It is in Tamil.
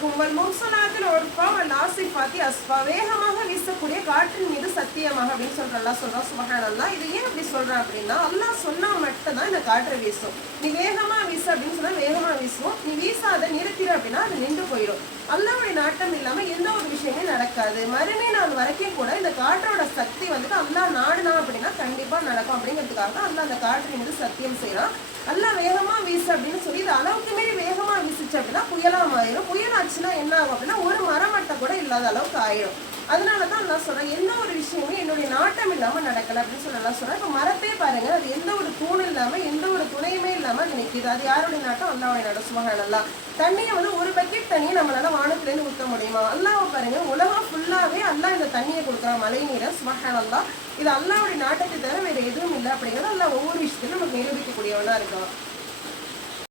அலைக்கும் வல் முர்சலாத்தில் உர்ஃபா வல் ஆசிஃபாத்தி அஸ்ஃபா. வேகமாக வீசக்கூடிய காற்றின் மீது சத்தியமாக அப்படின்னு சொல்ற அல்லாஹ் சொல்றான். சுப்ஹானல்லாஹ். இது ஏன் அப்படி சொல்றான் அப்படின்னா, அல்லாஹ் சொன்னா மட்டும்தான் இந்த காற்றை வீசும். நீ வேகமா வீச அப்படின்னு சொன்னா வேகமா வீசுவோம், நீ வீசாத நிறுத்திடு அப்படின்னா அது நின்று போயிடும். அல்லாஹ்வுடைய நாட்டம் இல்லாம எந்த ஒரு விஷயமே நடக்காது. மறுமை நாள் வரைக்கும் கூட இந்த காற்றோட சக்தி வந்துட்டு அல்லாஹ் நாடுனா அப்படின்னா கண்டிப்பா நடக்கும் அப்படிங்கிறதுக்காக அல்லாஹ் அந்த காற்றின் மீது சத்தியம் செய்யறான். அல்லாஹ் வேகமா வீசு அப்படின்னு சொல்லி இது அளவுக்கு மீறி வேகமா வீசுச்சு அப்படின்னா புயலா மாறிடும். புயல் ஆச்சுன்னா என்ன ஆகும் அப்படின்னா ஒரு மரமட்டை கூட இல்லாத அளவுக்கு ஆயிடும். அதனாலதான் நான் சொல்றேன், எந்த ஒரு விஷயமே என்னுடைய நாட்டம் இல்லாம நடக்கல அப்படின்னு சொல்லி நான் சொல்றேன். இப்ப மரத்தே பாருங்க, அது எந்த ஒரு தூண் இல்லாம எந்த ஒரு துணையுமே இல்லாம அது நிற்கிது. அது யாருடைய நாட்டம்? அல்லாஹ்வுடைய நாட்டம். சுப்ஹானல்லாஹ். தண்ணியை வந்து ஒரு பக்கெட் தண்ணியை நம்மளால வானத்துல இருந்து ஊற்ற முடியுமா? அல்லாஹ் பாருங்க, உலகம் ஃபுல்லாவே அல்லாஹ் இந்த தண்ணியை கொடுக்குறான், மழை நீரை. சுப்ஹானல்லாஹ். இது அல்லாஹ்வுடைய நாட்டத்தை தவிர வேற எதுவும் இல்லை அப்படிங்கிறது அல்லாஹ் ஒவ்வொரு விஷயத்திலும் நமக்கு நிரூபிக்கக்கூடியவனா இருக்கான்.